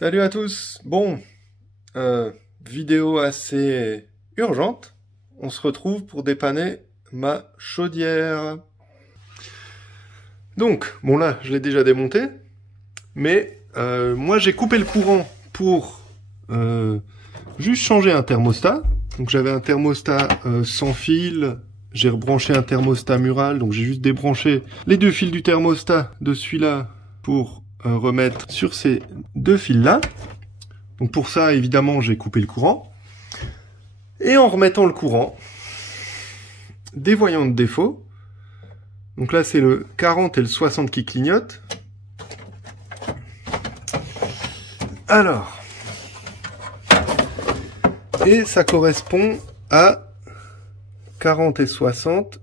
Salut à tous. Bon, vidéo assez urgente. On se retrouve pour dépanner ma chaudière. Donc, bon là, je l'ai déjà démonté, mais moi j'ai coupé le courant pour juste changer un thermostat. Donc j'avais un thermostat sans fil, j'ai rebranché un thermostat mural, donc j'ai juste débranché les deux fils du thermostat de celui-là pour remettre sur ces deux fils-là. Donc pour ça, évidemment, j'ai coupé le courant. Et en remettant le courant, des voyants de défaut. Donc là, c'est le 40 et le 60 qui clignotent. Alors. Et ça correspond à 40 et 60.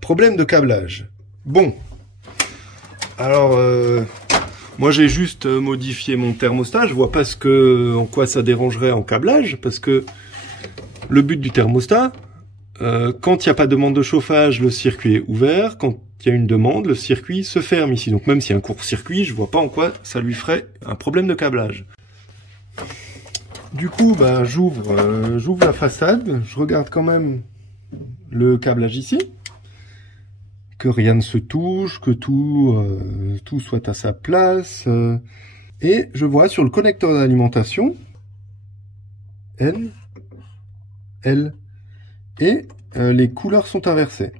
Problème de câblage. Bon. Alors, moi j'ai juste modifié mon thermostat. Je vois pas en quoi ça dérangerait en câblage, parce que le but du thermostat, quand il n'y a pas de demande de chauffage, le circuit est ouvert. Quand il y a une demande, le circuit se ferme ici. Donc même s'il y a un court-circuit, je vois pas en quoi ça lui ferait un problème de câblage. Du coup, bah, j'ouvre la façade. Je regarde quand même le câblage ici. Que rien ne se touche, que tout soit à sa place. Et je vois sur le connecteur d'alimentation, N, L, et les couleurs sont inversées.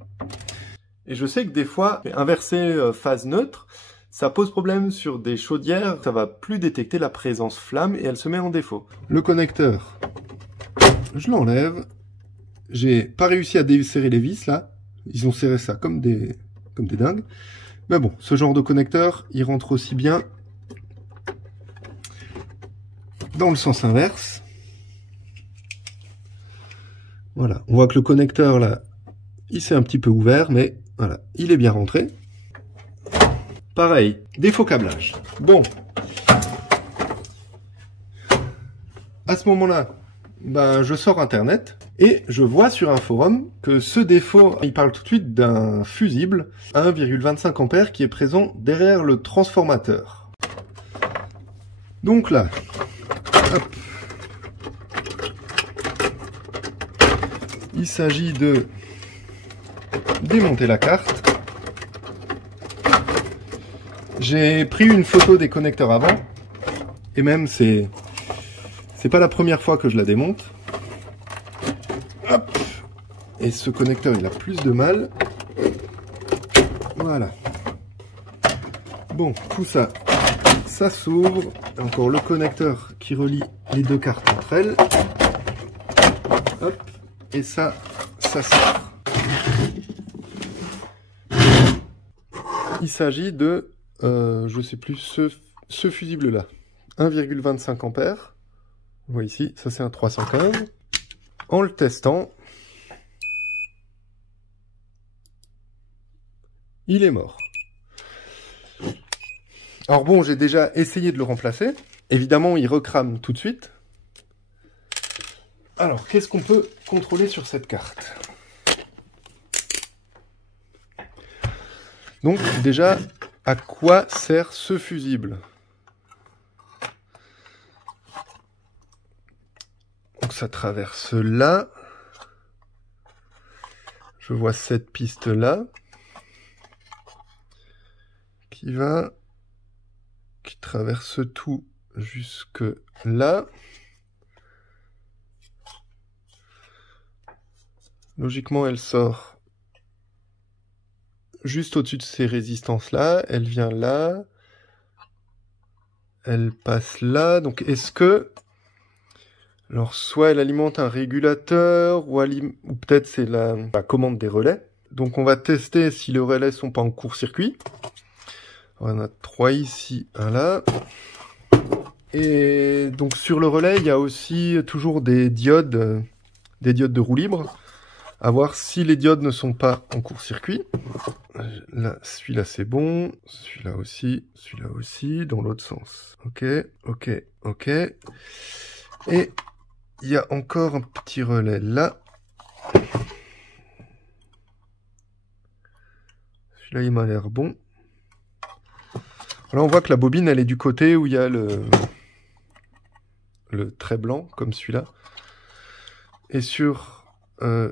Et je sais que des fois, inverser phase neutre, ça pose problème sur des chaudières, ça va plus détecter la présence flamme et elle se met en défaut. Le connecteur, je l'enlève. J'ai pas réussi à desserrer les vis là. Ils ont serré ça comme des dingues. Mais bon, ce genre de connecteur, il rentre aussi bien dans le sens inverse. Voilà, on voit que le connecteur là, il s'est un petit peu ouvert, mais voilà, il est bien rentré. Pareil, défaut câblage. Bon. À ce moment-là, ben, je sors Internet. Et je vois sur un forum que ce défaut, il parle tout de suite d'un fusible à 1,25 ampères qui est présent derrière le transformateur. Donc là, hop, il s'agit de démonter la carte. J'ai pris une photo des connecteurs avant, et même c'est pas la première fois que je la démonte. Hop. Et ce connecteur, il a plus de mal. Voilà. Bon, tout ça, ça s'ouvre. Encore le connecteur qui relie les deux cartes entre elles. Hop. Et ça s'ouvre. Il s'agit de, je sais plus, ce fusible-là. 1,25 ampères. Vous voyez ici, ça c'est un 315. En le testant, il est mort. Alors bon, j'ai déjà essayé de le remplacer. Évidemment, il recrame tout de suite. Alors, qu'est-ce qu'on peut contrôler sur cette carte? Donc, déjà, à quoi sert ce fusible? Donc ça traverse là. Je vois cette piste là qui traverse tout jusque là. Logiquement, elle sort juste au-dessus de ces résistances là. Elle vient là. Elle passe là. Donc est-ce que... Alors, soit elle alimente un régulateur, ou peut-être c'est la commande des relais. Donc, on va tester si les relais sont pas en court-circuit. On a 3 ici, un là. Et donc, sur le relais, il y a aussi toujours des diodes de roue libre. À voir si les diodes ne sont pas en court-circuit. Là, celui-là, c'est bon. Celui-là aussi, dans l'autre sens. Ok, ok, ok. Et... il y a encore un petit relais là. Celui-là, il m'a l'air bon. Là, on voit que la bobine, elle est du côté où il y a le trait blanc, comme celui-là. Et sur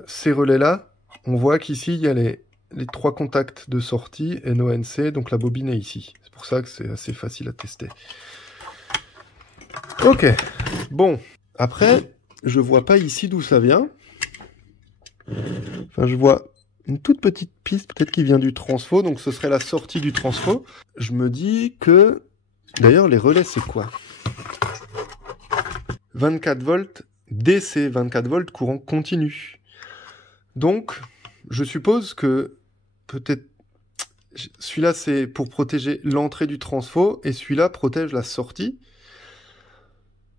ces relais-là, on voit qu'ici, il y a les 3 contacts de sortie, NO-NC, donc la bobine est ici. C'est pour ça que c'est assez facile à tester. Ok, bon. Après, je vois pas ici d'où ça vient. Enfin, je vois une toute petite piste, peut-être qui vient du transfo, donc ce serait la sortie du transfo. Je me dis que... D'ailleurs, les relais, c'est quoi? 24 volts DC, 24 volts courant continu. Donc, je suppose que peut-être celui-là, c'est pour protéger l'entrée du transfo, et celui-là protège la sortie.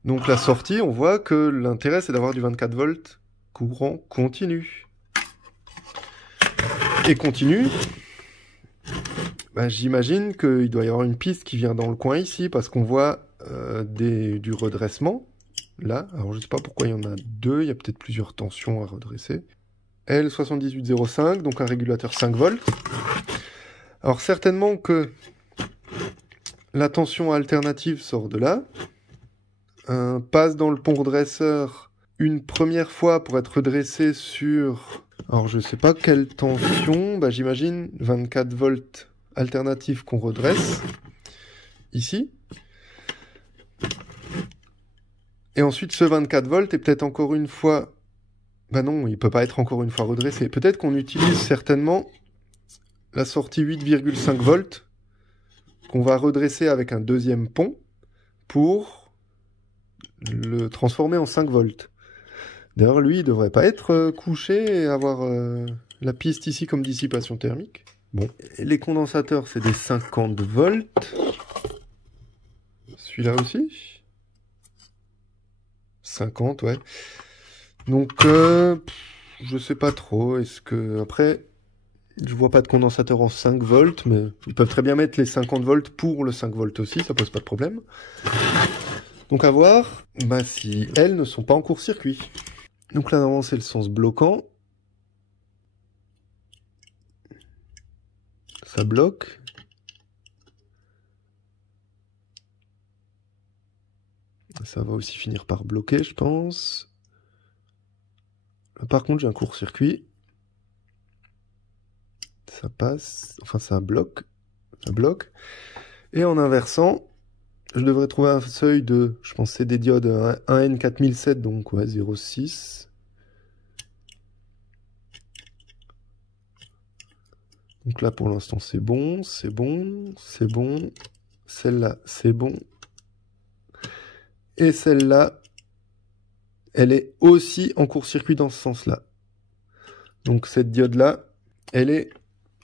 Donc la sortie, on voit que l'intérêt, c'est d'avoir du 24 volts courant continu. Et continu, bah, j'imagine qu'il doit y avoir une piste qui vient dans le coin ici, parce qu'on voit du redressement. Là, alors je ne sais pas pourquoi il y en a 2, il y a peut-être plusieurs tensions à redresser. L7805, donc un régulateur 5 volts. Alors certainement que la tension alternative sort de là, passe dans le pont redresseur une première fois pour être redressé sur... Alors je sais pas quelle tension, bah, j'imagine 24 volts alternatif qu'on redresse, ici. Et ensuite ce 24 volts est peut-être encore une fois... Bah non, il peut pas être encore une fois redressé. Peut-être qu'on utilise certainement la sortie 8,5 volts qu'on va redresser avec un deuxième pont pour le transformer en 5 volts. D'ailleurs, lui, il devrait pas être couché et avoir la piste ici comme dissipation thermique. Bon, et les condensateurs, c'est des 50 volts. Celui-là aussi 50, ouais. Donc, je sais pas trop. Est-ce que... Après, je vois pas de condensateur en 5 volts, mais ils peuvent très bien mettre les 50 volts pour le 5 volts aussi, ça pose pas de problème. Donc à voir bah, si elles ne sont pas en court-circuit. Donc là, normalement, c'est le sens bloquant. Ça bloque. Ça va aussi finir par bloquer, je pense. Là, par contre, j'ai un court-circuit. Ça passe. Enfin, ça bloque. Ça bloque. Et en inversant, je devrais trouver un seuil de... Je pense que c'est des diodes 1N4007, donc ouais, 0,6. Donc là, pour l'instant, c'est bon, c'est bon, c'est bon. Celle-là, c'est bon. Et celle-là, elle est aussi en court-circuit dans ce sens-là. Donc cette diode-là, elle est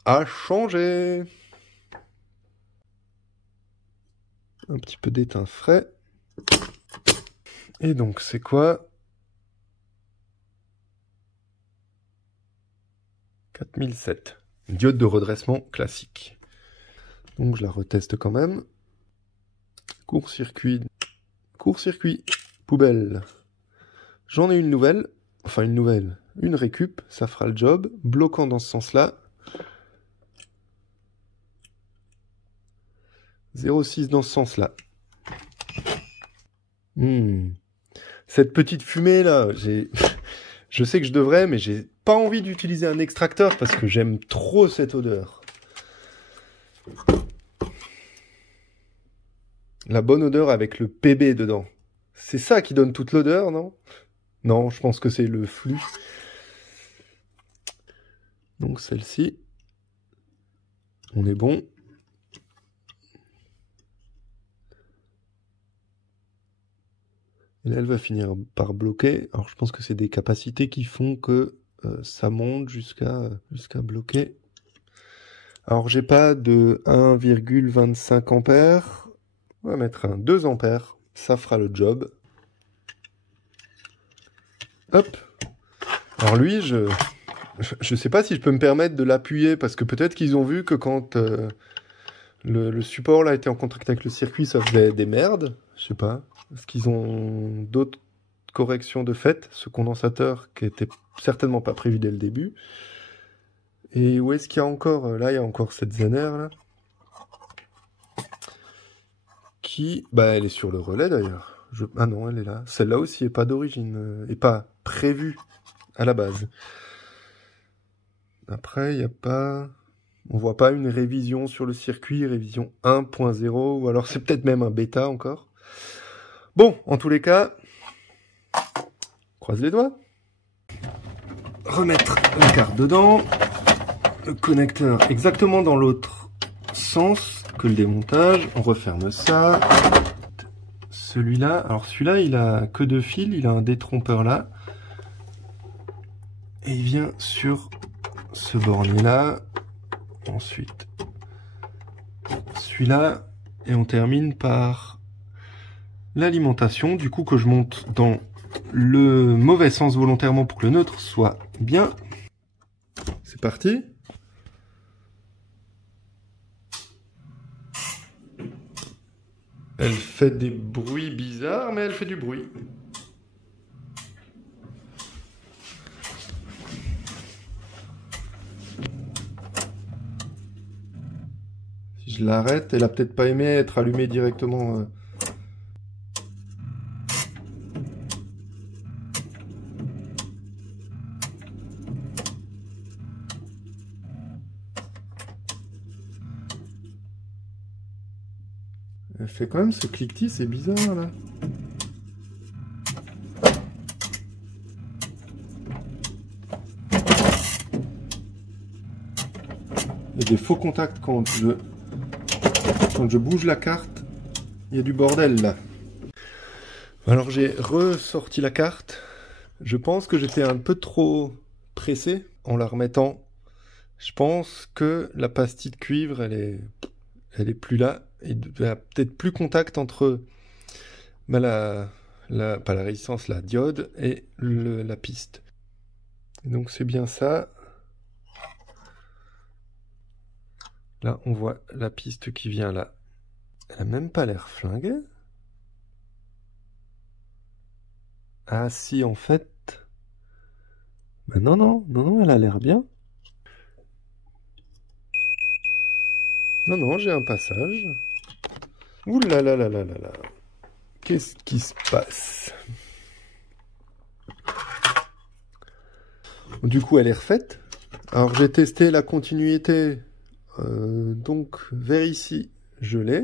à changer. Un petit peu d'étain frais. Et donc, c'est quoi? 4007. Diode de redressement classique. Donc je la reteste quand même. Court-circuit. Court-circuit. Poubelle. J'en ai une nouvelle. Enfin une nouvelle. Une récup. Ça fera le job. Bloquant dans ce sens-là. 0,6 dans ce sens-là. Cette petite fumée là, je sais que je devrais, mais j'ai pas envie d'utiliser un extracteur parce que j'aime trop cette odeur. La bonne odeur avec le PB dedans. C'est ça qui donne toute l'odeur, non? Non, je pense que c'est le flux. Donc celle-ci. On est bon. Et là, elle va finir par bloquer. Alors je pense que c'est des capacités qui font que ça monte jusqu'à bloquer. Alors j'ai pas de 1,25 ampères. On va mettre un 2 ampères. Ça fera le job. Hop. Alors lui, je sais pas si je peux me permettre de l'appuyer parce que peut-être qu'ils ont vu que quand le support là était en contact avec le circuit, ça faisait des merdes. Je sais pas. Est-ce qu'ils ont d'autres corrections de fait? Ce condensateur qui était certainement pas prévu dès le début. Et où est-ce qu'il y a encore? Là, il y a encore cette Zener là. qui... Bah, elle est sur le relais d'ailleurs. Ah non, elle est là. Celle-là aussi est pas d'origine, est pas prévue à la base. Après, il n'y a pas... On voit pas une révision sur le circuit, révision 1.0, ou alors c'est peut-être même un bêta encore. Bon, en tous les cas, croise les doigts. Remettre la carte dedans. Le connecteur exactement dans l'autre sens que le démontage. On referme ça. Celui-là, alors celui-là, il a que 2 fils, il a un détrompeur là. Et il vient sur ce bornier-là. Ensuite, celui-là. Et on termine par l'alimentation, du coup que je monte dans le mauvais sens volontairement pour que le neutre soit bien. C'est parti. Elle fait des bruits bizarres, mais elle fait du bruit. Si je l'arrête, elle a peut-être pas aimé être allumée directement. Elle fait quand même ce cliquetis, c'est bizarre là. Il y a des faux contacts quand je bouge la carte. Il y a du bordel là. Alors j'ai ressorti la carte. Je pense que j'étais un peu trop pressé en la remettant. Je pense que la pastille de cuivre, elle est plus là. Il y a peut-être plus contact entre pas la résistance, la diode et la piste. Et donc c'est bien ça. Là, on voit la piste qui vient là. Elle a même pas l'air flinguée. Ah si, en fait... Ben non, elle a l'air bien. Non, j'ai un passage. Ouh là là là là là là. Qu'est-ce qui se passe? Du coup, elle est refaite. Alors, j'ai testé la continuité. Donc, vers ici, je l'ai.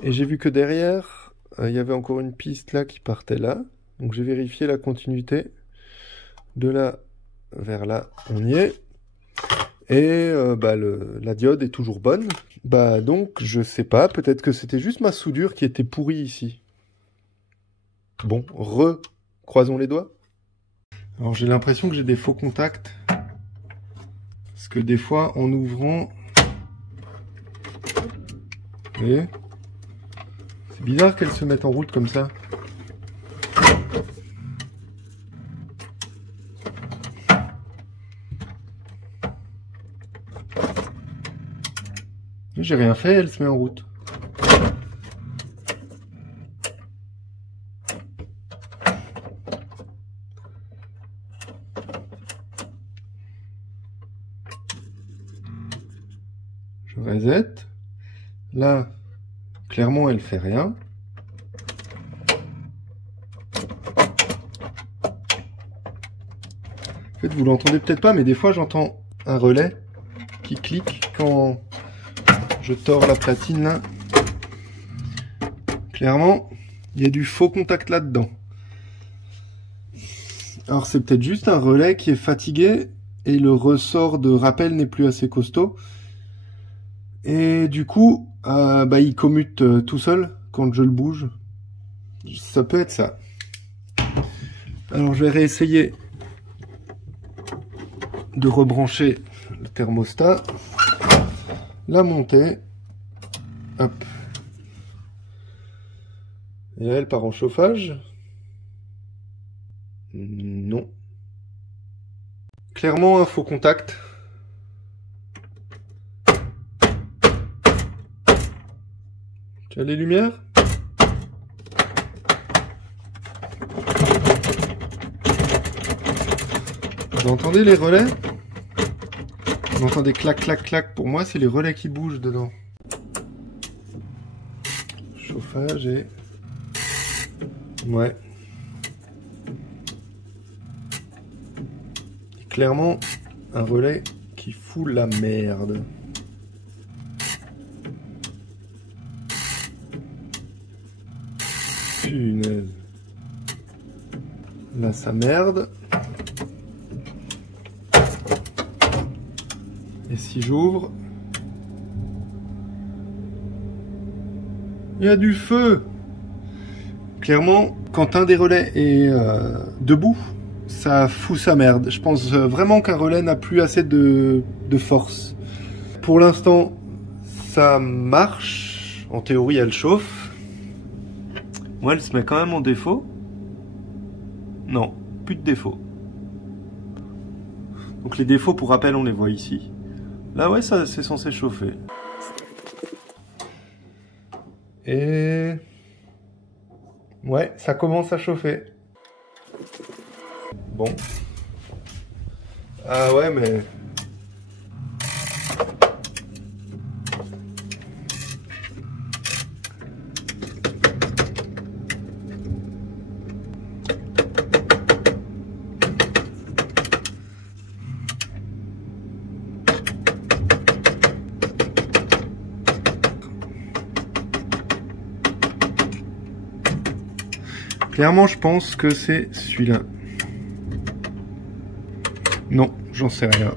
Et j'ai vu que derrière, il y avait encore une piste là qui partait là. Donc, j'ai vérifié la continuité. De là vers là, on y est. Et la diode est toujours bonne. Bah donc, je sais pas, peut-être que c'était juste ma soudure qui était pourrie ici. Bon, croisons les doigts. Alors j'ai l'impression que j'ai des faux contacts. Parce que des fois, en ouvrant... Vous voyez ? C'est bizarre qu'elles se mettent en route comme ça. J'ai rien fait, elle se met en route. Je reset. Là, clairement, elle fait rien. En fait, vous l'entendez peut-être pas, mais des fois, j'entends un relais qui clique quand je tords la platine là. Clairement, il y a du faux contact là-dedans. Alors c'est peut-être juste un relais qui est fatigué et le ressort de rappel n'est plus assez costaud. Et du coup, il commute tout seul quand je le bouge. Ça peut être ça. Alors je vais réessayer de rebrancher le thermostat. La montée. Hop. Et là, elle part en chauffage. Non. Clairement, un faux contact. Tu as les lumières? Vous entendez les relais? Vous entendez clac, clac, clac. Pour moi, c'est les relais qui bougent dedans. chauffage et... Ouais. Et clairement, un relais qui fout la merde. Punaise. Là, ça merde. Et si j'ouvre... Il y a du feu! Clairement, quand un des relais est debout, ça fout sa merde. Je pense vraiment qu'un relais n'a plus assez de force. Pour l'instant, ça marche. En théorie, elle chauffe. Moi, elle se met quand même en défaut. Non, plus de défaut. Donc les défauts, pour rappel, on les voit ici. Là, ouais, ça, c'est censé chauffer. Et... ouais, ça commence à chauffer. Bon. Ah ouais, mais... clairement, je pense que c'est celui-là. Non, j'en sais rien.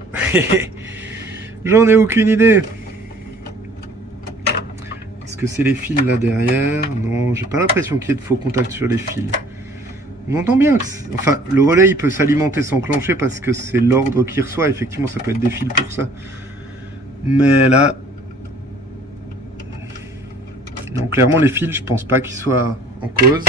J'en ai aucune idée. Est-ce que c'est les fils là derrière? Non, j'ai pas l'impression qu'il y ait de faux contacts sur les fils. On entend bien que... enfin, le relais, il peut s'alimenter sans clencher parce que c'est l'ordre qu'il reçoit. Effectivement, ça peut être des fils pour ça. Mais là... non, clairement, les fils, je pense pas qu'ils soient en cause.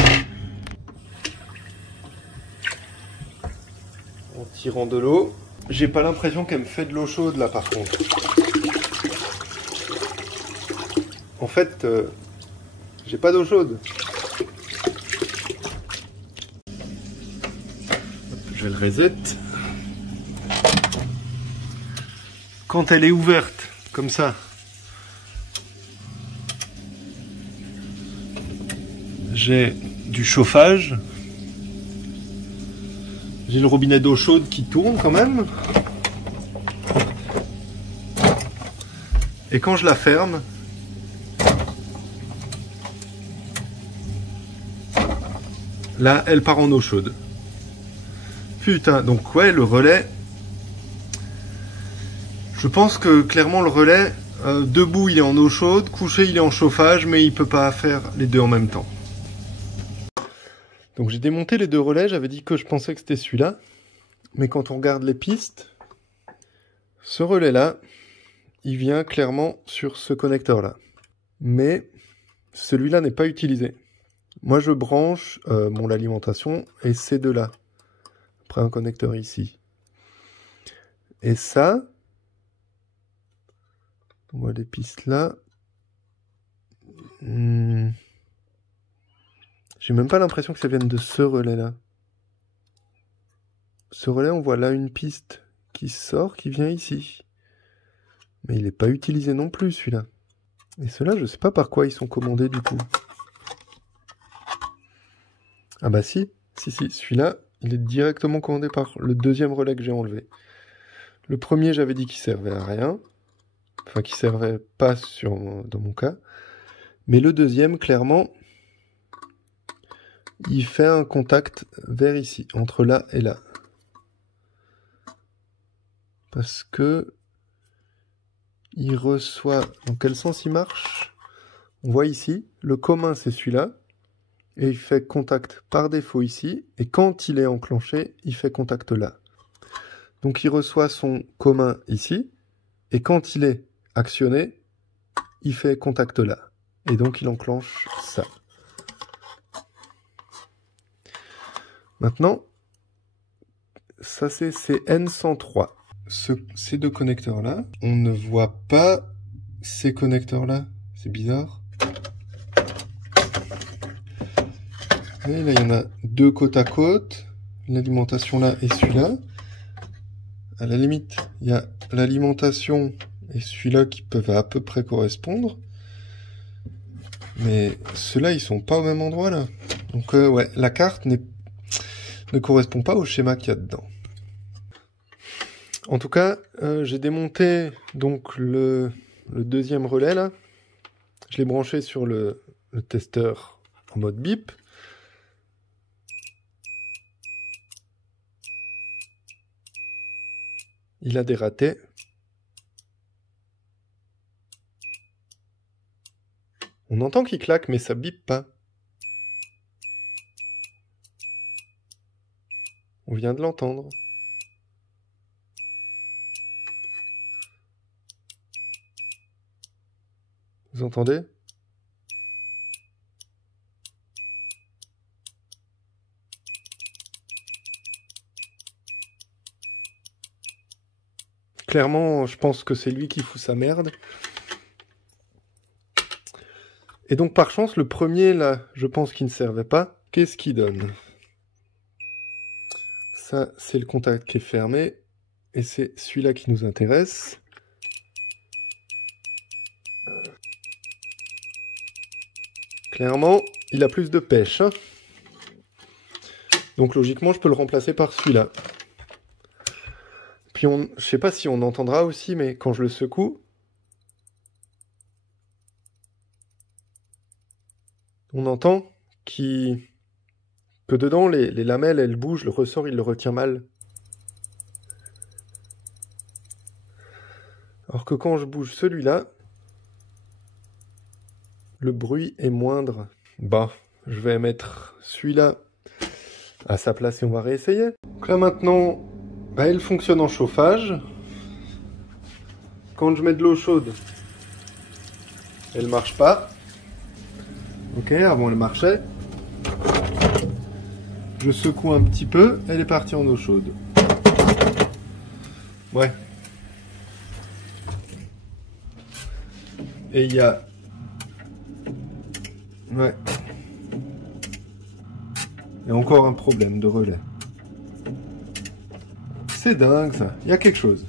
En tirant de l'eau. J'ai pas l'impression qu'elle me fait de l'eau chaude là par contre. En fait, j'ai pas d'eau chaude. Je vais le reset. Quand elle est ouverte, comme ça, j'ai du chauffage. J'ai le robinet d'eau chaude qui tourne quand même. Et quand je la ferme, là, elle part en eau chaude. Putain, donc ouais, le relais... je pense que clairement le relais, debout il est en eau chaude, couché il est en chauffage, mais il peut pas faire les deux en même temps. Donc j'ai démonté les deux relais, j'avais dit que je pensais que c'était celui-là. Mais quand on regarde les pistes, ce relais-là, il vient clairement sur ce connecteur-là. Mais celui-là n'est pas utilisé. Moi je branche mon alimentation et ces deux-là. Après un connecteur ici. Et ça, on voit les pistes là. J'ai même pas l'impression que ça vienne de ce relais-là. Ce relais, on voit là une piste qui sort, qui vient ici. Mais il n'est pas utilisé non plus, celui-là. Et ceux-là, je sais pas par quoi ils sont commandés, du coup. Ah bah si, celui-là, il est directement commandé par le deuxième relais que j'ai enlevé. Le premier, j'avais dit qu'il servait à rien. Enfin, qu'il servait pas dans mon cas. Mais le deuxième, clairement... il fait un contact vers ici, entre là et là. Parce que il reçoit... dans quel sens il marche? On voit ici, le commun c'est celui-là, et il fait contact par défaut ici, et quand il est enclenché, il fait contact là. Donc il reçoit son commun ici, et quand il est actionné, il fait contact là. Et donc il enclenche ça. Maintenant, ça c'est CN103. Ces deux connecteurs-là, on ne voit pas ces connecteurs-là. C'est bizarre. Et là, il y en a deux côte à côte. L'alimentation là et celui-là. À la limite, il y a l'alimentation et celui-là qui peuvent à peu près correspondre. Mais ceux-là, ils sont pas au même endroit, là. Donc, ouais, la carte ne correspond pas au schéma qu'il y a dedans. En tout cas, j'ai démonté donc le deuxième relais, là. Je l'ai branché sur le testeur en mode bip. Il a des ratés. On entend qu'il claque, mais ça bip pas. On vient de l'entendre. Vous entendez ? Clairement, je pense que c'est lui qui fout sa merde. Et donc, par chance, le premier, là, je pense qu'il ne servait pas. Qu'est-ce qu'il donne ? Ça, c'est le contact qui est fermé. Et c'est celui-là qui nous intéresse. Clairement, il a plus de pêche. Hein. Donc, logiquement, je peux le remplacer par celui-là. Puis, je sais pas si on entendra aussi, mais quand je le secoue, on entend que dedans, les lamelles, elles bougent, le ressort, il le retient mal. Alors que quand je bouge celui-là, le bruit est moindre. Bah, je vais mettre celui-là à sa place et on va réessayer. Donc là maintenant, bah, elle fonctionne en chauffage. Quand je mets de l'eau chaude, elle marche pas. Ok, avant elle marchait. Je secoue un petit peu, elle est partie en eau chaude. Ouais. Et il y a... Ouais. Il y a encore un problème de relais. C'est dingue ça, il y a quelque chose.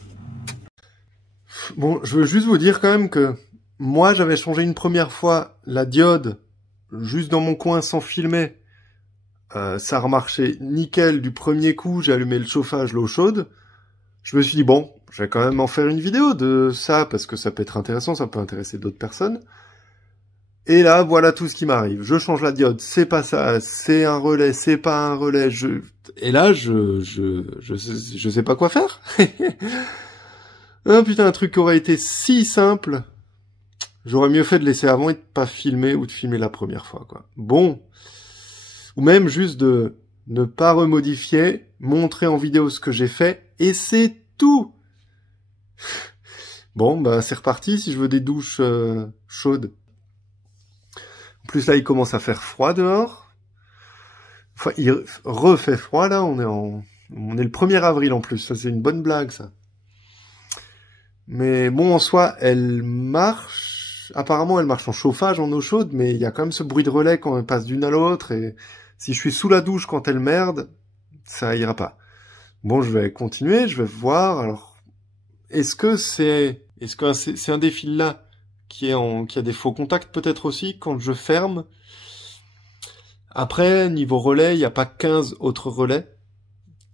Bon, je veux juste vous dire quand même que moi j'avais changé une première fois la diode juste dans mon coin sans filmer. Ça a remarché nickel du premier coup, j'ai allumé le chauffage, l'eau chaude. Je me suis dit bon, je vais quand même en faire une vidéo de ça parce que ça peut être intéressant, ça peut intéresser d'autres personnes. Et là, voilà tout ce qui m'arrive. Je change la diode, c'est pas ça, c'est un relais, c'est pas un relais. Et là, je sais pas quoi faire. Ah putain, un truc qui aurait été si simple. J'aurais mieux fait de laisser avant et de pas filmer ou de filmer la première fois, quoi. Bon. Ou même juste de ne pas remodifier, montrer en vidéo ce que j'ai fait, et c'est tout. Bon, bah c'est reparti si je veux des douches chaudes. En plus là, il commence à faire froid dehors. Enfin, il refait froid là, on est le 1er avril en plus, ça c'est une bonne blague ça. Mais bon, en soi, elle marche. Apparemment, elle marche en chauffage, en eau chaude, mais il y a quand même ce bruit de relais quand elle passe d'une à l'autre, et si je suis sous la douche quand elle merde, ça ira pas. Bon, je vais continuer, je vais voir. Alors, est-ce que c'est un des fils là qui a des faux contacts peut-être aussi quand je ferme? Après, niveau relais, il n'y a pas 15 autres relais.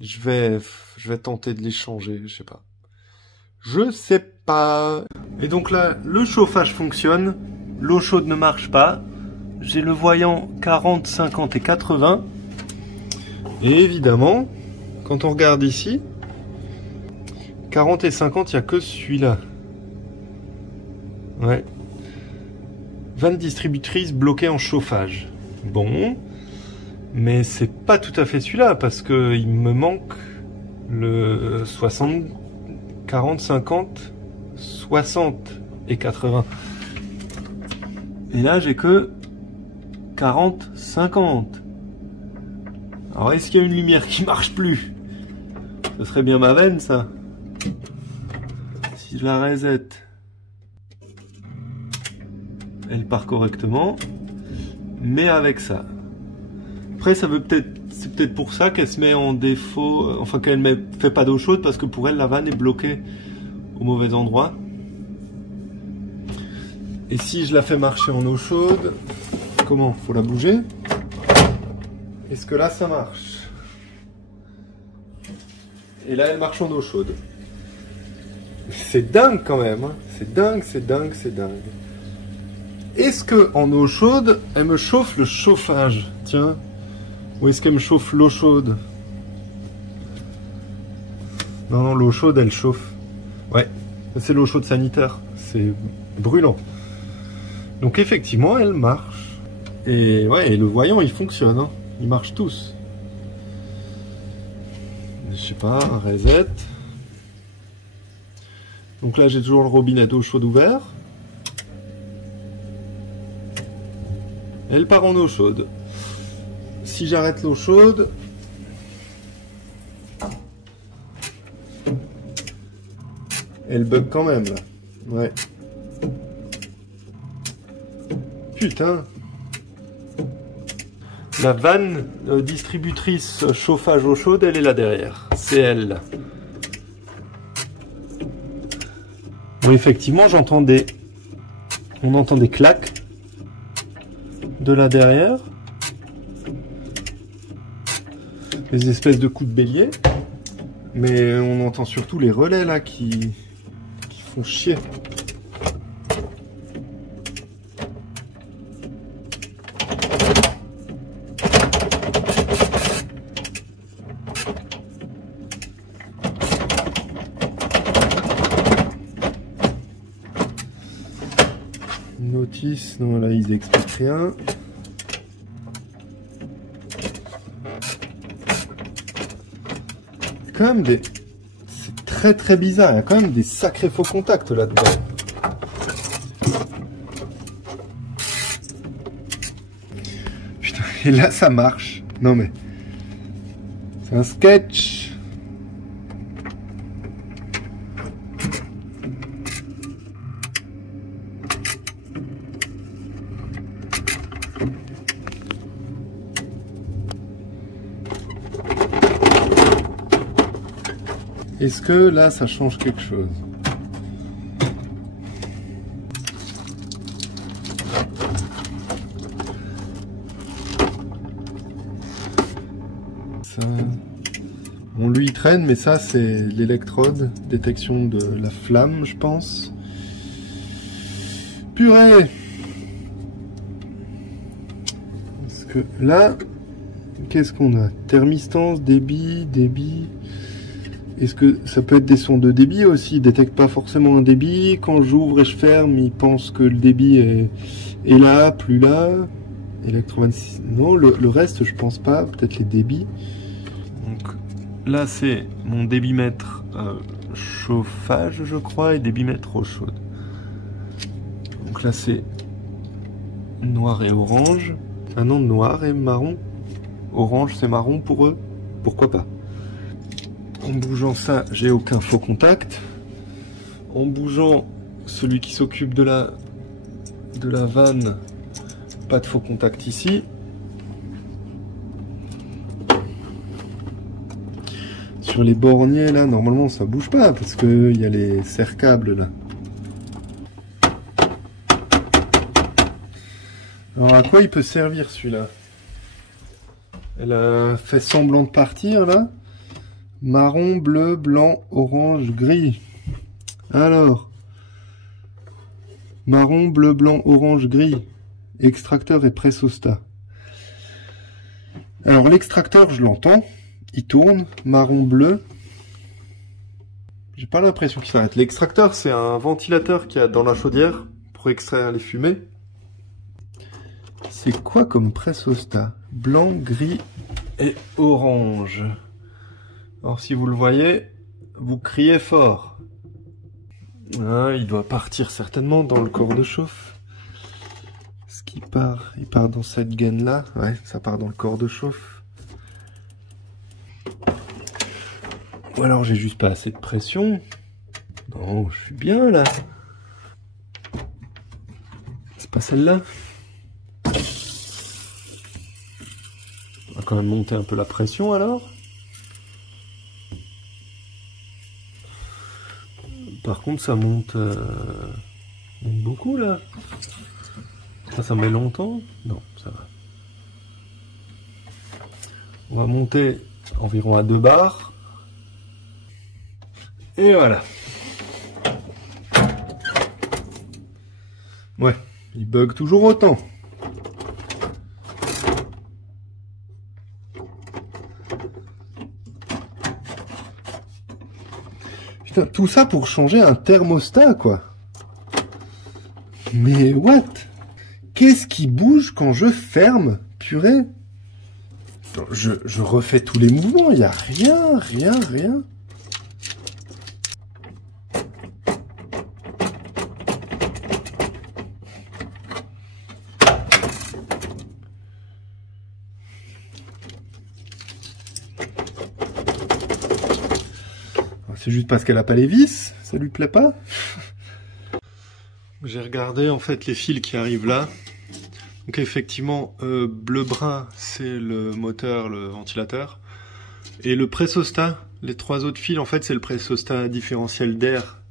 Je vais tenter de les changer, je sais pas. Je sais pas. Et donc là, le chauffage fonctionne, l'eau chaude ne marche pas. J'ai le voyant 40, 50 et 80. Et évidemment, quand on regarde ici, 40 et 50, il n'y a que celui-là. Ouais. 20 distributrices bloquées en chauffage. Bon. Mais c'est pas tout à fait celui-là, parce que il me manque le 60, 40, 50, 60 et 80. Et là, j'ai que 40, 50. Alors, est-ce qu'il y a une lumière qui marche plus? Ce serait bien ma veine, ça. Si je la reset, elle part correctement. Mais avec ça. Après, c'est peut-être pour ça qu'elle se met en défaut, enfin qu'elle ne fait pas d'eau chaude, parce que pour elle, la vanne est bloquée au mauvais endroit. Et si je la fais marcher en eau chaude, comment? Faut la bouger. Est-ce que là, ça marche? Et là, elle marche en eau chaude. C'est dingue quand même. Hein. C'est dingue, c'est dingue, c'est dingue. Est-ce que en eau chaude, elle me chauffe le chauffage? Tiens. Ou est-ce qu'elle me chauffe l'eau chaude? Non, non, l'eau chaude, elle chauffe. Ouais, c'est l'eau chaude sanitaire. C'est brûlant. Donc effectivement, elle marche. Et ouais, et le voyant, il fonctionne. Hein. Ils marchent tous. Je sais pas, un reset. Donc là, j'ai toujours le robinet d'eau chaude ouvert. Elle part en eau chaude. Si j'arrête l'eau chaude, elle bug quand même là. Ouais. Putain. La vanne distributrice chauffage eau chaude, elle est là derrière. C'est elle. Bon, effectivement, j'entendais. On entend des claques de là derrière. Des espèces de coups de bélier. Mais on entend surtout les relais là qui font chier. Notice, non là ils expliquent rien. Quand même des... C'est très très bizarre, il y a quand même des sacrés faux contacts là-dedans. Putain, et là ça marche. Non mais... C'est un sketch. Est-ce que là, ça change quelque chose? Ça... Bon, lui, il traîne, mais ça, c'est l'électrode. Détection de la flamme, je pense. Purée! Parce que là, qu'est-ce qu'on a? Thermistance, débit... Est-ce que ça peut être des sons de débit aussi? Il détecte pas forcément un débit. Quand j'ouvre et je ferme, il pense que le débit est là, plus là. Électro-26... Non, le reste, je pense pas. Peut-être les débits. Donc là, c'est mon débitmètre chauffage, je crois, et débitmètre eau chaude. Donc là, c'est noir et orange. Ah non, noir et marron. Orange, c'est marron pour eux. Pourquoi pas? En bougeant ça, j'ai aucun faux contact. En bougeant celui qui s'occupe de la vanne, pas de faux contact ici. Sur les borniers là, normalement ça bouge pas parce que il y a les serre-câbles là. Alors à quoi il peut servir celui-là? Elle a fait semblant de partir là. Marron, bleu, blanc, orange, gris. Alors, marron, bleu, blanc, orange, gris. Extracteur et pressostat. Alors l'extracteur, je l'entends. Il tourne. Marron, bleu. J'ai pas l'impression qu'il s'arrête. L'extracteur, c'est un ventilateur qu'il y a dans la chaudière pour extraire les fumées. C'est quoi comme pressostat? Blanc, gris et orange. Alors si vous le voyez, vous criez fort. Ah, il doit partir certainement dans le corps de chauffe. Est-ce qu'il part? Il part dans cette gaine là. Ouais, ça part dans le corps de chauffe. Ou alors j'ai juste pas assez de pression. Non, je suis bien là. C'est pas celle-là. On va quand même monter un peu la pression alors. Par contre, ça monte beaucoup là. Ça met longtemps? Non, ça va. On va monter environ à 2 bars. Et voilà. Ouais, il bug toujours autant. Putain, tout ça pour changer un thermostat, quoi. Mais what? Qu'est-ce qui bouge quand je ferme? Purée. Je refais tous les mouvements, il n'y a rien. C'est juste parce qu'elle n'a pas les vis, ça lui plaît pas? J'ai regardé en fait les fils qui arrivent là. Donc effectivement, bleu-brun, c'est le moteur, le ventilateur. Et le pressostat, les 3 autres fils, en fait, c'est le pressostat différentiel d'air.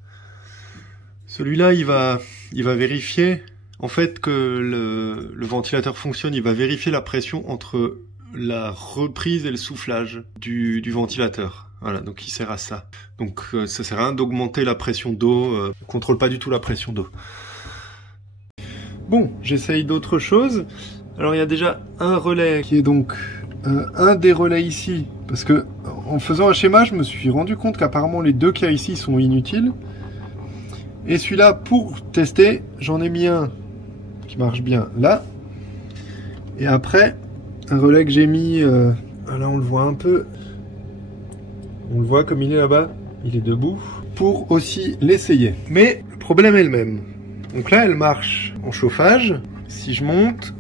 Celui-là, il va vérifier, en fait, que le ventilateur fonctionne. Il va vérifier la pression entre la reprise et le soufflage du ventilateur. Voilà, donc il sert à ça. Donc ça sert à rien d'augmenter la pression d'eau. On contrôle pas du tout la pression d'eau. Bon, j'essaye d'autres choses. Alors il y a déjà un relais qui est donc un des relais ici. Parce que en faisant un schéma, je me suis rendu compte qu'apparemment les 2 qu'il y a ici sont inutiles. Et celui-là, pour tester, j'en ai mis un qui marche bien là. Et après, un relais que j'ai mis... là on le voit un peu. On le voit comme il est là-bas. Il est debout. Pour aussi l'essayer. Mais le problème est le même. Donc là, elle marche en chauffage. Si je monte,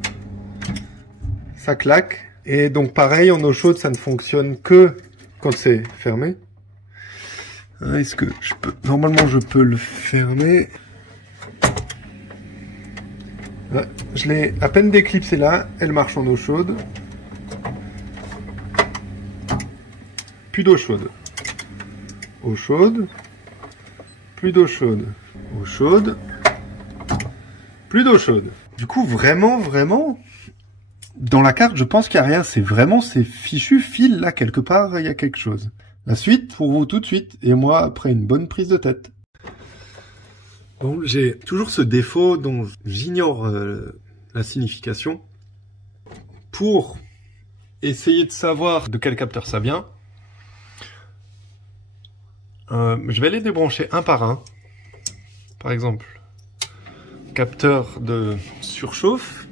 ça claque. Et donc pareil, en eau chaude, ça ne fonctionne que quand c'est fermé. Est-ce que je peux... Normalement, je peux le fermer. Ouais, je l'ai à peine déclipsé là. Elle marche en eau chaude. Plus d'eau chaude. Eau chaude. Plus d'eau chaude. Eau chaude. Plus d'eau chaude. Du coup, vraiment, dans la carte, je pense qu'il n'y a rien. C'est vraiment ces fichus fils là, quelque part, il y a quelque chose. La suite, pour vous tout de suite, et moi, après une bonne prise de tête. Bon, j'ai toujours ce défaut dont j'ignore la signification. Pour essayer de savoir de quel capteur ça vient, je vais les débrancher un par un. Par exemple, capteur de surchauffe.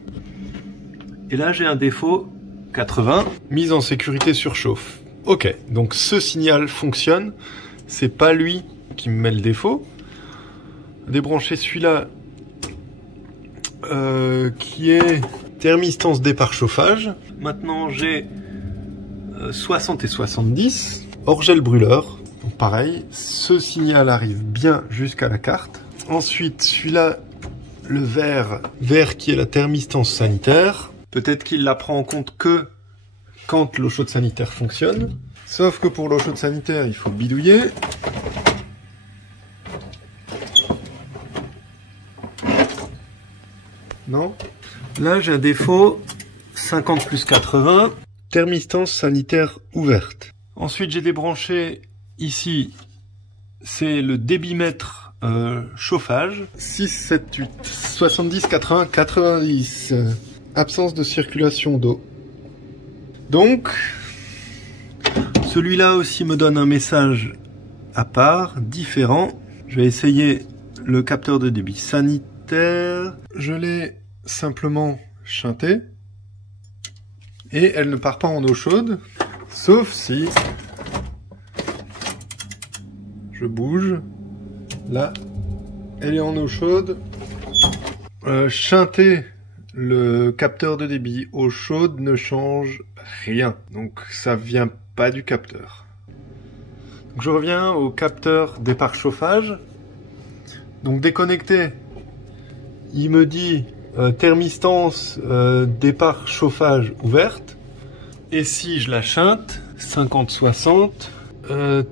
Et là, j'ai un défaut 80, mise en sécurité surchauffe. Ok, donc ce signal fonctionne. C'est pas lui qui me met le défaut. Débrancher celui-là qui est thermistance départ chauffage. Maintenant, j'ai 60 et 70. Hors gel brûleur. Donc pareil, ce signal arrive bien jusqu'à la carte. Ensuite, celui-là, le vert qui est la thermistance sanitaire. Peut-être qu'il la prend en compte que quand l'eau chaude sanitaire fonctionne. Sauf que pour l'eau chaude sanitaire, il faut bidouiller. Non. Là, j'ai un défaut 50 plus 80. Thermistance sanitaire ouverte. Ensuite, j'ai débranché ici, c'est le débitmètre chauffage. 6, 7, 8, 70, 80, 90. Absence de circulation d'eau. Donc, celui-là aussi me donne un message à part, différent. Je vais essayer le capteur de débit sanitaire. Je l'ai simplement shunté. Et elle ne part pas en eau chaude, sauf si je bouge. Là, elle est en eau chaude. Shunter le capteur de débit eau chaude ne change rien. Donc ça vient pas du capteur. Donc, je reviens au capteur départ chauffage. Donc déconnecté, il me dit thermistance départ chauffage ouverte. Et si je la shunte, 50-60,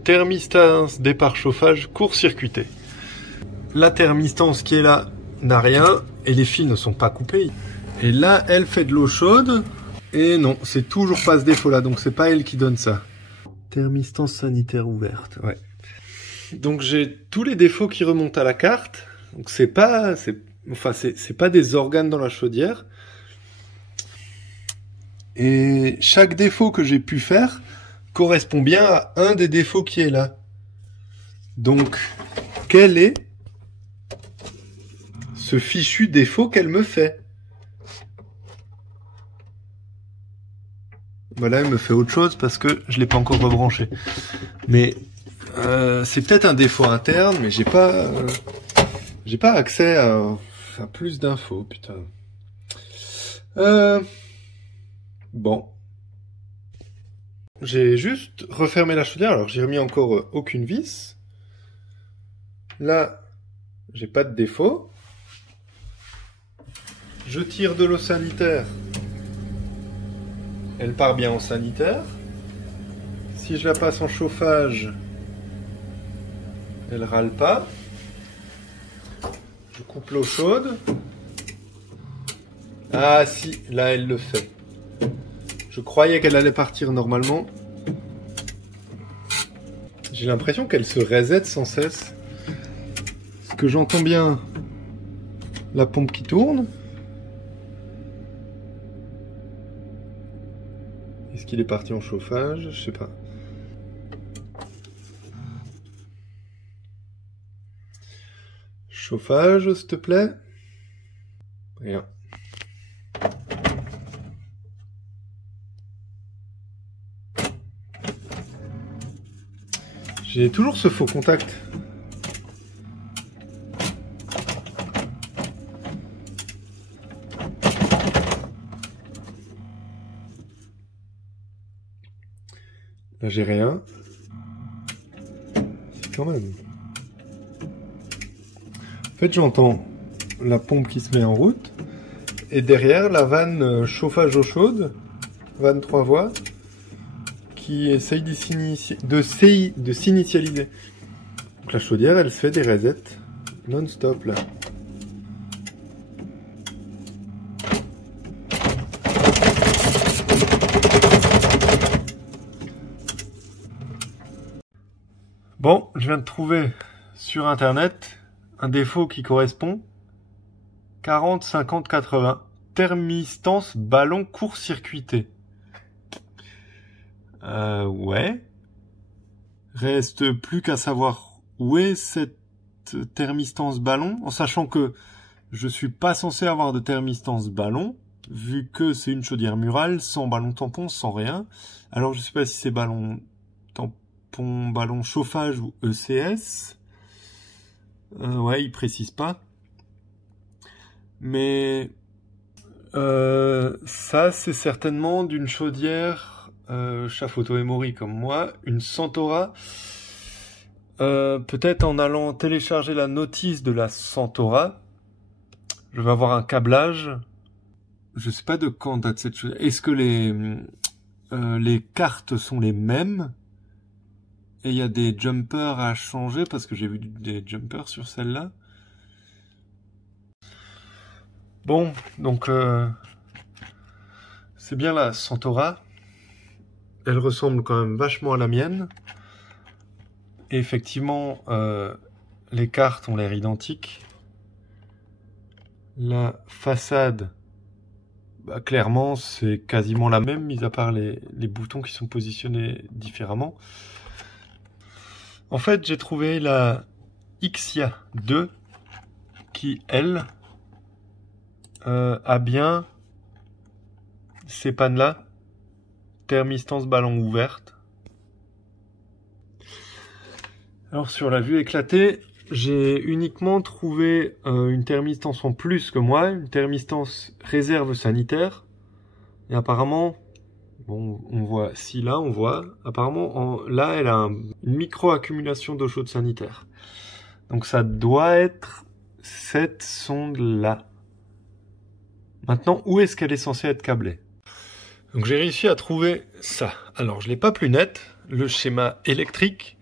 thermistance départ chauffage court-circuité. La thermistance qui est là n'a rien et les fils ne sont pas coupés. Et là, elle fait de l'eau chaude. Et non, c'est toujours pas ce défaut-là. Donc, c'est pas elle qui donne ça. Thermistance sanitaire ouverte. Ouais. Donc, j'ai tous les défauts qui remontent à la carte. Donc, c'est pas des organes dans la chaudière. Et chaque défaut que j'ai pu faire correspond bien à un des défauts qui est là. Donc, quel est ce fichu défaut qu'elle me fait? Voilà, elle me fait autre chose parce que je l'ai pas encore rebranché. Mais c'est peut-être un défaut interne, mais j'ai pas accès à plus d'infos, putain. Bon. J'ai juste refermé la chaudière, alors j'ai remis encore aucune vis. Là, j'ai pas de défaut. Je tire de l'eau sanitaire. Elle part bien en sanitaire. Si je la passe en chauffage, elle râle pas. Je coupe l'eau chaude. Ah si, là elle le fait. Je croyais qu'elle allait partir normalement. J'ai l'impression qu'elle se reset sans cesse. Parce que j'entends bien la pompe qui tourne. Est-ce qu'il est parti en chauffage? Je sais pas. Chauffage, s'il te plaît. Rien. J'ai toujours ce faux contact. Là, j'ai rien. Quand même. En fait, j'entends la pompe qui se met en route. Et derrière, la vanne chauffage eau chaude, vanne 3 voies, qui essaye de s'initialiser. Donc la chaudière, elle fait des resets non-stop, là. Bon, je viens de trouver sur internet un défaut qui correspond 40, 50, 80. Thermistance ballon court-circuité. Ouais. Reste plus qu'à savoir où est cette thermistance ballon, en sachant que je suis pas censé avoir de thermistance ballon, vu que c'est une chaudière murale, sans ballon tampon, sans rien. Alors je sais pas si c'est ballon tampon, ballon chauffage ou ECS. Ouais, il précise pas. Mais ça, c'est certainement d'une chaudière Chafoto et Mori comme moi, une Santora. Peut-être en allant télécharger la notice de la Santora, je vais avoir un câblage. Je sais pas de quand date cette chaudière. Est-ce que les cartes sont les mêmes? Et il y a des jumpers à changer parce que j'ai vu des jumpers sur celle-là. Bon, donc c'est bien la Santora. Elle ressemble quand même vachement à la mienne. Et effectivement, les cartes ont l'air identiques. La façade, bah, clairement, c'est quasiment la même, mis à part les boutons qui sont positionnés différemment. En fait, j'ai trouvé la Xia 2 qui, elle, a bien ces pannes-là, thermistance ballon ouverte. Alors sur la vue éclatée, j'ai uniquement trouvé une thermistance en plus que moi, une thermistance réserve sanitaire. Et apparemment, bon, on voit, si là on voit, apparemment là elle a une micro-accumulation d'eau chaude sanitaire. Donc ça doit être cette sonde-là. Maintenant, où est-ce qu'elle est censée être câblée? Donc j'ai réussi à trouver ça. Alors je l'ai pas plus net, le schéma électrique,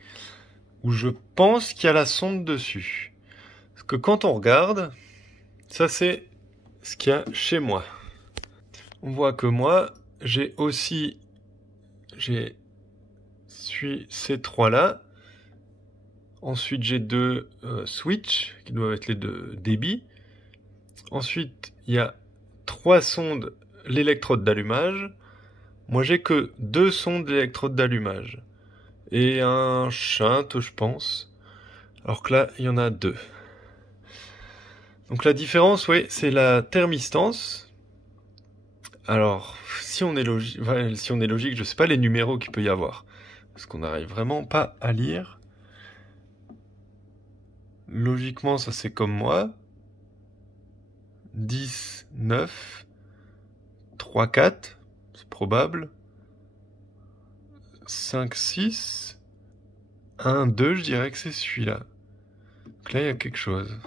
où je pense qu'il y a la sonde dessus. Parce que quand on regarde, ça c'est ce qu'il y a chez moi. On voit que moi, j'ai ces trois-là. Ensuite, j'ai deux switches, qui doivent être les deux débits. Ensuite, il y a 3 sondes, l'électrode d'allumage. Moi, j'ai que 2 sondes d'électrode d'allumage. Et un shunt, je pense. Alors que là, il y en a 2. Donc la différence, oui, c'est la thermistance. Alors, si on est logique, je sais pas les numéros qu'il peut y avoir. Parce qu'on n'arrive vraiment pas à lire. Logiquement, ça c'est comme moi. 10, 9, 3, 4, c'est probable. 5, 6, 1, 2, je dirais que c'est celui-là. Donc là, il y a quelque chose.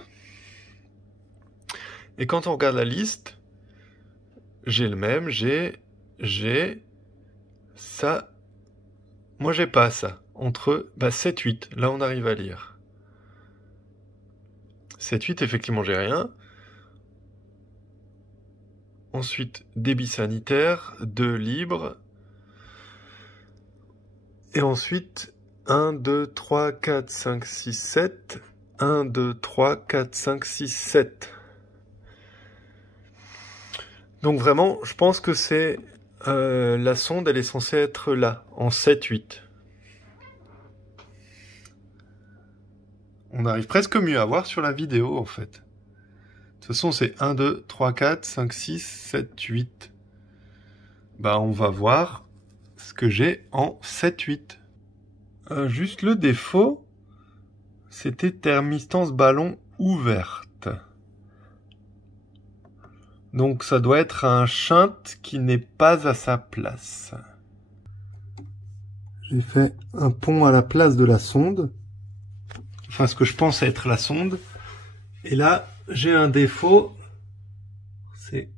Et quand on regarde la liste, j'ai le même, j'ai ça. Moi, j'ai pas ça. Entre 7, 8. Là, on arrive à lire. 7, 8, effectivement, j'ai rien. Ensuite, débit sanitaire, 2 libres. Et ensuite, 1, 2, 3, 4, 5, 6, 7. 1, 2, 3, 4, 5, 6, 7. Donc vraiment, je pense que c'est... la sonde, elle est censée être là, en 7, 8. On arrive presque mieux à voir sur la vidéo, en fait. De toute façon, c'est 1, 2, 3, 4, 5, 6, 7, 8. Bah, on va voir ce que j'ai en 7, 8. Juste le défaut, c'était thermistance ballon ouverte. Donc, ça doit être un shunt qui n'est pas à sa place. J'ai fait un pont à la place de la sonde. Enfin, ce que je pense être la sonde. Et là, j'ai un défaut, c'est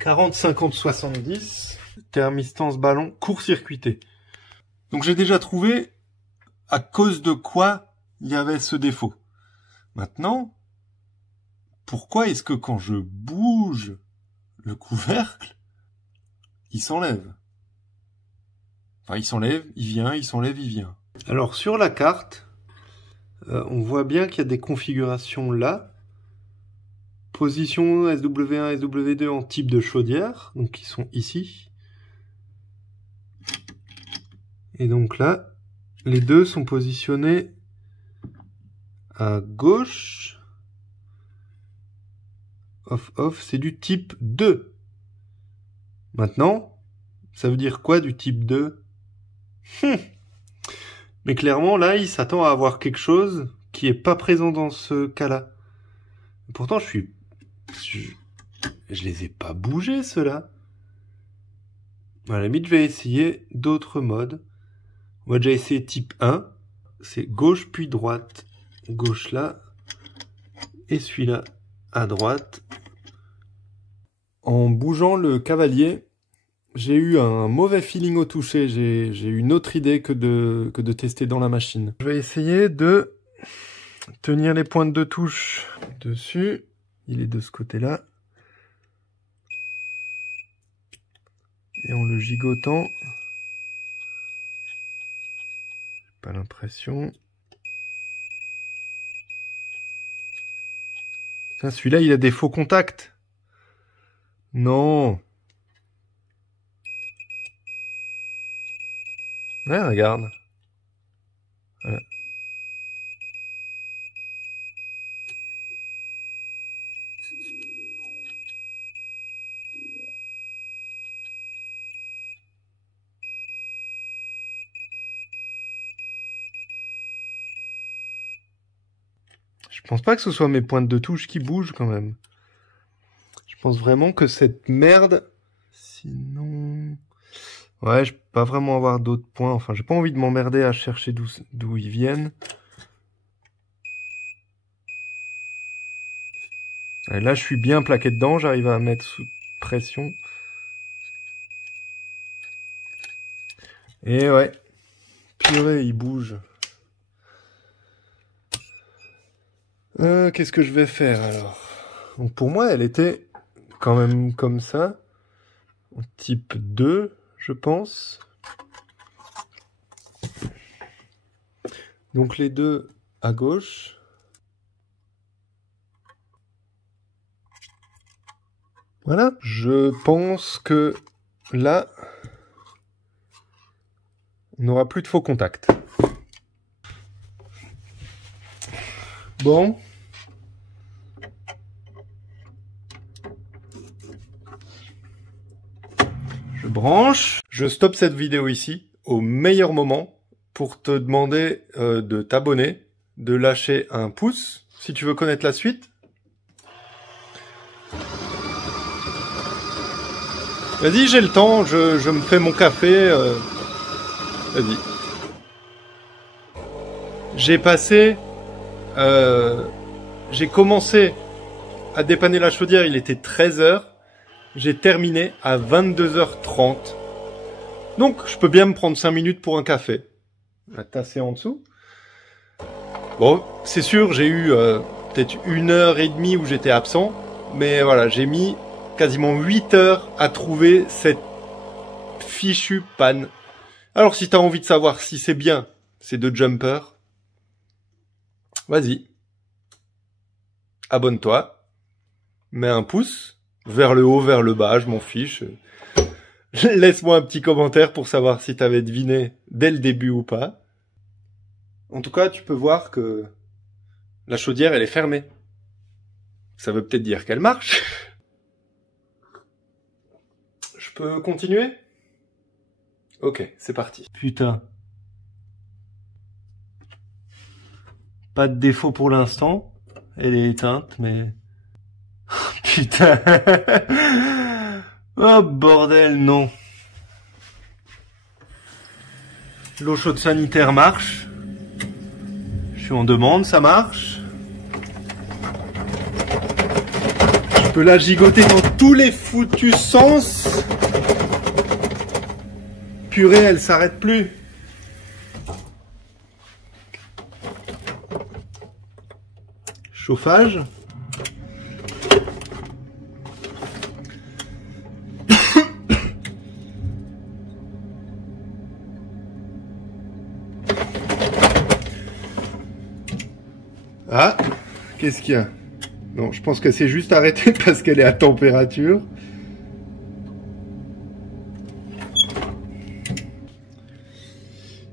40, 50, 70, thermistance ballon court-circuité. Donc j'ai déjà trouvé à cause de quoi il y avait ce défaut. Maintenant, pourquoi est-ce que quand je bouge le couvercle, il s'enlève? Enfin, il s'enlève, il vient, il s'enlève, il vient. Alors sur la carte, on voit bien qu'il y a des configurations là. Position SW1, SW2 en type de chaudière, donc ils sont ici. Et donc là, les deux sont positionnés à gauche. Off, off, c'est du type 2. Maintenant, ça veut dire quoi du type 2? Mais clairement, là, il s'attend à avoir quelque chose qui est pas présent dans ce cas-là. Pourtant, je les ai pas bougés, ceux-là. À la limite, je vais essayer d'autres modes. On va déjà essayer type 1. C'est gauche puis droite. Gauche là. Et celui-là à droite. En bougeant le cavalier, j'ai eu un mauvais feeling au toucher. J'ai eu une autre idée que de tester dans la machine. Je vais essayer de tenir les pointes de touche dessus. Il est de ce côté-là. Et en le gigotant, j'ai pas l'impression. Putain, celui-là, il a des faux contacts. Non. Ouais, regarde. Voilà. Je pense pas que ce soit mes pointes de touche qui bougent quand même. Je pense vraiment que cette merde... Sinon... Ouais, je peux pas vraiment avoir d'autres points. Enfin, j'ai pas envie de m'emmerder à chercher d'où ils viennent. Et là, je suis bien plaqué dedans. J'arrive à mettre sous pression. Et ouais. Purée, il bouge. Qu'est-ce que je vais faire alors? Donc pour moi, elle était quand même comme ça. type 2, je pense. Donc les deux à gauche. Voilà. Je pense que là, on n'aura plus de faux contacts. Bon. Je branche. Je stoppe cette vidéo ici, au meilleur moment, pour te demander de t'abonner, de lâcher un pouce, si tu veux connaître la suite. Vas-y, j'ai le temps, je me fais mon café. Vas-y. J'ai passé... j'ai commencé à dépanner la chaudière, il était 13 h. J'ai terminé à 22 h 30. Donc, je peux bien me prendre 5 minutes pour un café. La tasse est en dessous. Bon, c'est sûr, j'ai eu peut-être 1h30 où j'étais absent. Mais voilà, j'ai mis quasiment 8 heures à trouver cette fichue panne. Alors, si t'as envie de savoir si c'est bien ces deux jumpers, vas-y. Abonne-toi. Mets un pouce. Vers le haut, vers le bas, je m'en fiche. Laisse-moi un petit commentaire pour savoir si t'avais deviné dès le début ou pas. En tout cas, tu peux voir que la chaudière, elle est fermée. Ça veut peut-être dire qu'elle marche. Je peux continuer? Ok, c'est parti. Putain. Pas de défaut pour l'instant. Elle est éteinte, mais... Putain. Oh bordel, non. L'eau chaude sanitaire marche. Je suis en demande, ça marche. Je peux la gigoter dans tous les foutus sens. Purée, elle s'arrête plus. Chauffage. Ah, qu'est-ce qu'il y a? Non, je pense qu'elle s'est juste arrêtée parce qu'elle est à température.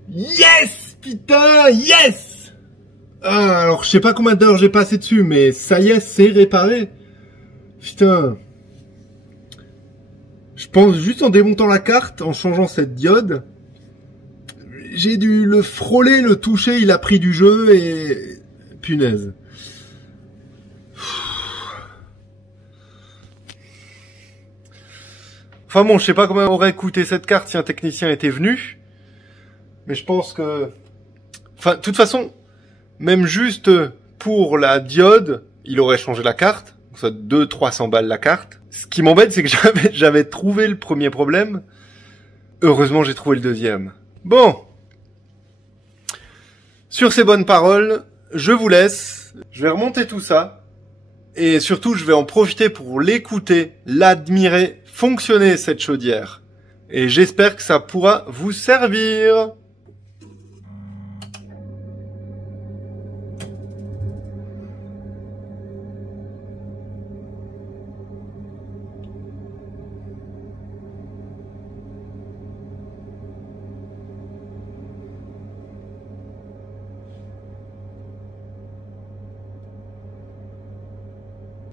Yes! Putain, yes! Ah, alors je sais pas combien d'heures j'ai passé dessus, mais ça y est, c'est réparé. Putain. Je pense juste en démontant la carte, en changeant cette diode, j'ai dû le frôler, le toucher, il a pris du jeu et... Punaise. Enfin bon, je sais pas combien aurait coûté cette carte si un technicien était venu. Mais je pense que... Enfin, de toute façon, même juste pour la diode, il aurait changé la carte. Donc ça 200-300 balles la carte. Ce qui m'embête, c'est que j'avais trouvé le premier problème. Heureusement, j'ai trouvé le deuxième. Bon. Sur ces bonnes paroles... Je vous laisse, je vais remonter tout ça, et surtout je vais en profiter pour l'écouter, l'admirer, fonctionner cette chaudière. Et j'espère que ça pourra vous servir.